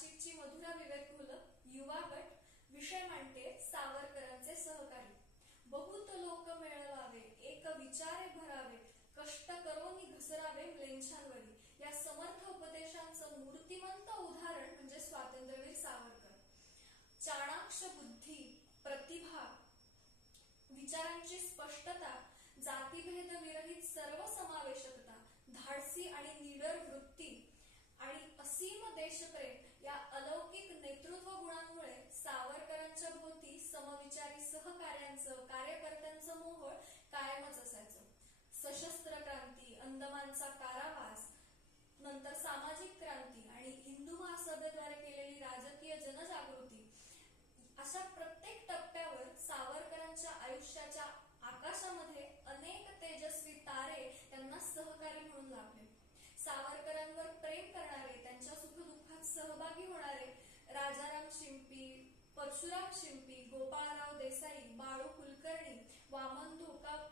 नाशिकची मधुरा विवेक मुलं युवा गट विषय मांडते सावरकरांचे सहकारी। बहुत लोक मेळवावे एक विचारे भरावे कष्ट करोनी घसरावे म्लेच्छांवरी। या समर्थ उपदेशांचं मूर्तिमंत उदाहरण म्हणजे स्वातंत्र्यवीर सावरकर। चाणाक्ष बुद्धी, प्रतिभा, विचारांची स्पष्टता, जातीभेद विरहित सर्वसमावेशकता, धाडसी आणि निडर वृत्ती आणि असीम देशप्रेम या अलौकिक नेतृत्व गुणांमुळे सावरकरांच्या भोवती समविचारी सहकार्यांचं कार्यकर्त्यांचं मोहोळ कायमच असायचं। सशस्त्र क्रांती, अंदमानचा कारावास, नंतर सामाजिक क्रांती आणि हिंदू महासभेद्वारे केलेली राजकीय जनजागृती अशा प्रत्येक टप्प्यावर सावरकरांच्या आयुष्याच्या आकाशामध्ये अनेक तेजस्वी तारे त्यांना सहकारी म्हणून लाभले। सावरकरांवर प्रेम करणारे, त्यांच्या सुखदुःखात सहभागी होणारे राजाराम शिंपी, परशुराम शिंपी, गोपाळराव देसाई, बाळू कुलकर्णी, वामन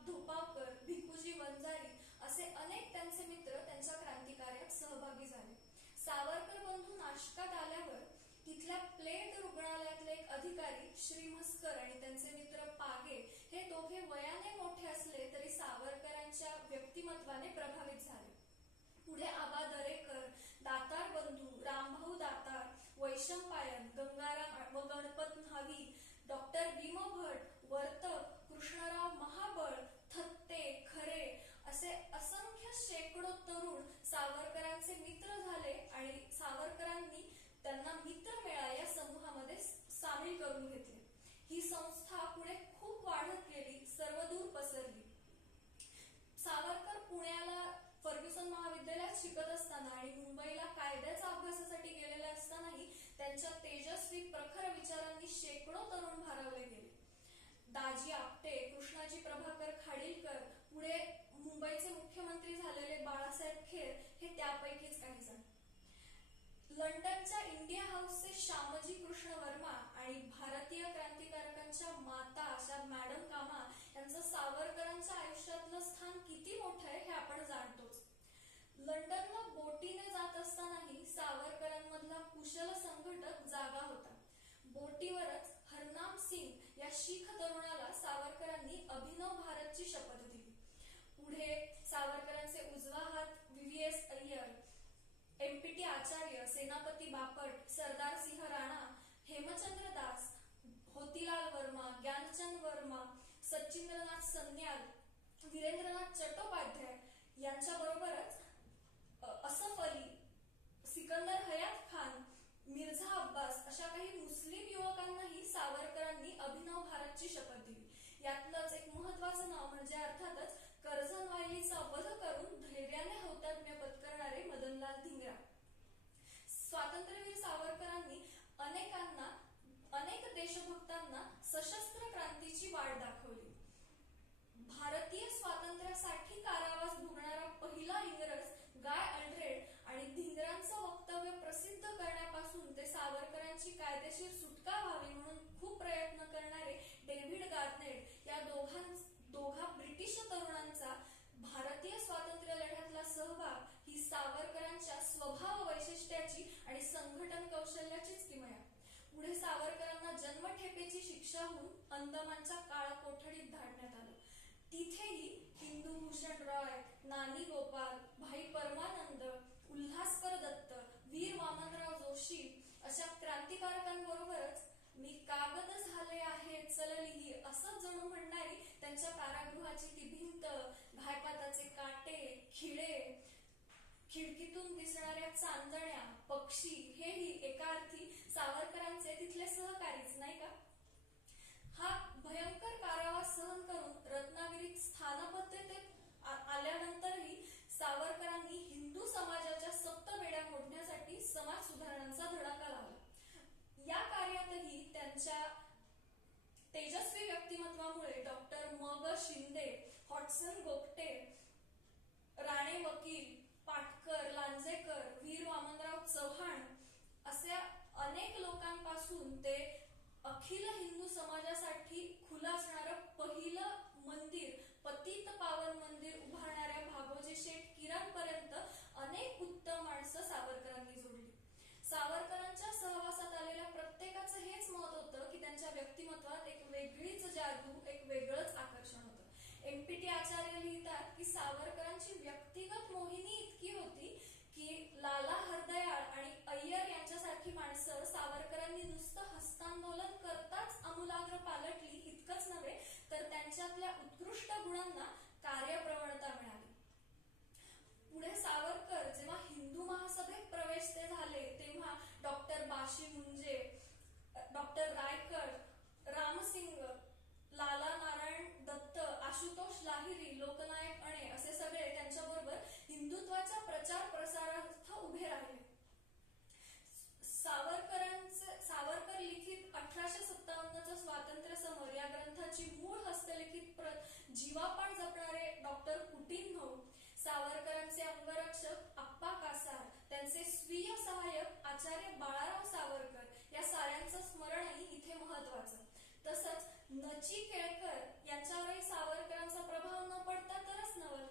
धोपावकर, भिकुजी वंजारी असे अनेक त्यांचे मित्र त्यांच्या क्रांतिकार्यात सहभागी झाले। सावरकर बंधू नाशकात आल्यावर तिथल्या प्लेग रुग्णालयातले एक अधिकारी श्री म्हस्कर आणि त्यांचे मित्र पागे हे दोघे वयाने मोठे असले तरी सावरकरांच्या व्यक्तिमत्वाने प्रभावित झाले। पुढे आबा दरेकर, दातार बंधू, रामभाऊ दातार, वैशंपायन, गंगाराम व गणपत न्हावी, डॉक्टर भीम भट, वर्तक, कृष्णराव महाबळ, थत्ते, खरे असे असंख्य शेकडो तरुण सावरकरांचे मित्र झाले आणि सावरकरांनी त्यांना मित्रमेळा या समूहामध्ये सामील करून घेतले। ही संस्था पुढे खूप वाढत गेली, सर्वदूर पसरली। सावरकर पुण्याला फर्ग्युसन महाविद्यालयात शिकत असताना आणि मुंबईला कायद्याच्या अभ्यासासाठी गेलेले असतानाही त्यांच्या तेजस्वी प्रखर विचारांनी शेकडो तरुण भारावले गेले। दाजी आपटे, कृष्णाजी प्रभाकर खाडीलकर, पुढे मुंबईचे मुख्यमंत्री झालेले बाळासाहेब खेर हे त्यापैकीच काही जण। लंडनच्या इंडिया हाऊसचे श्यामजी कृष्ण वर्मा आणि भारतीय क्रांतिकारकांच्या माता अशा मॅडम कामा यांचं सावरकरांच्या आयुष्यातलं स्थान किती मोठं आहे हे आपण जाणतोच। लंडनला बोटीने जात असतानाही सावरकरांमधला कुशल संघटक जागा होता। बोटीवरच हरनाम सिंग या शीख तरुणाला सावरकरांनी अभिनव भारतची शपथ दिली। पुढे सावरकरांचे उजवा हात VVS अय्यर, MPT आचार्य, सेनापती बापट, सरदार सिंह राणा, हेमचंद्र दास, होतीलाल वर्मा, ज्ञानचंद वर्मा, सचिंद्रनाथ सन्याल, वीरेंद्रनाथ चट्टोपाध्याय यांच्या बरोबरच असफ अली, सिकंदर हयात खान, मिर्झा अब्बास अशा काही मुस्लिम युवकांनाही सावरकरांनी अभिनव भारतची शपथ दिली। यातलंच एक महत्वाचं नाव म्हणजे अर्थातच कर्झन वाहिनीचा वध करून धैर्याने हौतात्म्य पत्करणारे मदनलाल धिंग्रा। स्वातंत्र्यवीर सावरकरांनी अनेक देशभक्तांना सशस्त्र क्रांतीची वाट दाखवली। भारतीय स्वातंत्र्यासाठी कारावास भोगणारा पहिला इंग्रज गाय अल्ड्रेड आणि धिंग्रांचं वक्तव्य प्रसिद्ध करण्यापासून ते सावरकरांची कायदेशीर सुटका व्हावी म्हणून खूप प्रयत्न करणारे डेव्हिड गार्नेट या दोघा ब्रिटिश तरुणांचा भारतीय स्वातंत्र्य लढ्यातला सहभाग ही सावरकरांच्या स्वभाव वैशिष्ट्याची आणि संघटन कौशल्याचीच किमया। पुढे सावरकरांना जन्मठेपेची शिक्षा होऊन अंदमानच्या काळा कोठडीत धाडण्यात आलं। तिथेही हिंदू भूषण रॉय, नानी गोपाल, भाई परमानंद, उल्हासकर दत्त, वीर वामनराव जोशी अशा क्रांतिकारकांबरोबरच मी कागद झाले आहे चललिही असं जणू म्हणणारी त्यांच्या कारागृहाची ती भिंत, घायपाताचे काटे, खिळे, खिडकीतून दिसणाऱ्या चांदण्या, पक्षी हेही एका अर्थी सावरकरांचे तिथले सहकारीच नाही का। हा भयंकर कारावास सहन करून रत्नागिरीत स्थानबद्धतेत आल्यानंतरही सावरकरांनी हिंदू समाजाच्या सप्त बेड्या मोडण्यासाठी समाज सुधारणांचा धडाका लावला। या कार्यातही त्यांच्या तेजस्वी व्यक्तिमत्वामुळे डॉक्टर म.ग. शिंदे, हॉटसन गोगटे, राणे वकील, पाटकर, लांजेकर, वीर वामनराव चव्हाण अशा अनेक लोकांपासून ते अखिल हिंदू समाजासाठी खुलं असणारं पहिलं मंदिर, पतित पावन मंदिर उभारणाऱ्या भागोजी शेठ गुणांना कार्यप्रवणता मिळाली. पुढे सावरकर जेव्हा हिंदू महासभेत प्रवेश ते झाले तेव्हा डॉक्टर बाशी मुंजे, डॉक्टर रायकड, रामसिंग, लाला नारायण दत्त, आशुतोष लाहिरी, लोकनायक अणे असे सगळे त्यांच्याबरोबर हिंदुत्वाच्या प्रचार प्रसारार्थ उभे राहिले. सावरकर लिखित 1857चा स्वातंत्र्य समर या ग्रंथाची मूळ हस्तलिखित प्रत जीवापाड जपणारे डॉक्टर कुटीन भाऊ, सावरकरांचे अंगरक्षक आप्पा कासार, त्यांचे स्वीय सहाय्यक आचार्य बाळाराव सावरकर या साऱ्यांचं स्मरणही इथे महत्वाचं. तसंच नची केळकर यांच्यावरही सावरकरांचा प्रभाव न पडता तरच नवल.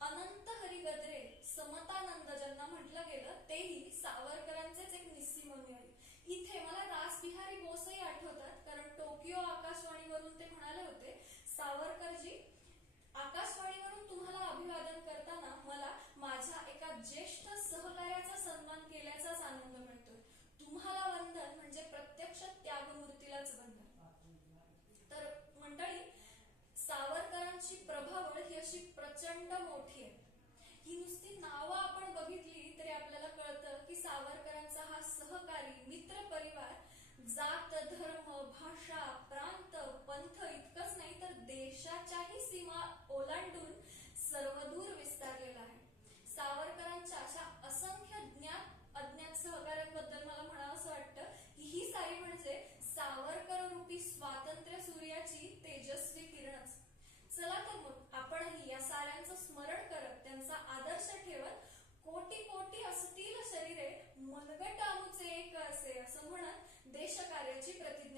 अनंत हरी गद्रे, समतानंद ज्यांना म्हटलं गेलं तेही सावरकरांचेच एक निस्सी म्हणूया. इथे मला रासबिहारी बोसही आठवतात, कारण टोकियो आकाशवाणीवरून ते म्हणाले होते, सावरकरजी, आकाशवाणीवरून तुम्हाला अभिवादन करताना मला माझ्या एका ज्येष्ठ सहकार्याचा सन्मान केल्याचाच आनंद मिळतोय. तुम्हाला वंदन म्हणजे प्रत्यक्ष त्यागमूर्तीलाच वंदन. तर मंडळी, सावरकरांची प्रभावळ ही अशी प्रचंड मोठी आहे. ही नुसती नावं आपण बघितली तरी आपल्याला कळतं की सावरकरांचा हा सहकारी मित्र परिवार जात, धर्म, भाषा, प्रांत, पंथ इतकंच नाही तर देशाच्याही सीमा ओलांडून सर्वदूर विस्तारलेला आहे. सावरकरांच्या अशा असंख्य ज्ञात अज्ञात सहकार्यांबद्दल मला म्हणावंसं वाटतं की ही सारी म्हणजे सावरकर रूपी स्वातंत्र्य सूर्याची तेजस्वी किरणच. चला तर मग आपणही या साऱ्यांचं स्मरण करत, त्यांचा आदर्श ठेवत, कोटी कोटी असतील शरीरे मनगट आमुचे एक असे असं म्हणत देशकार्याची प्रतिज्ञा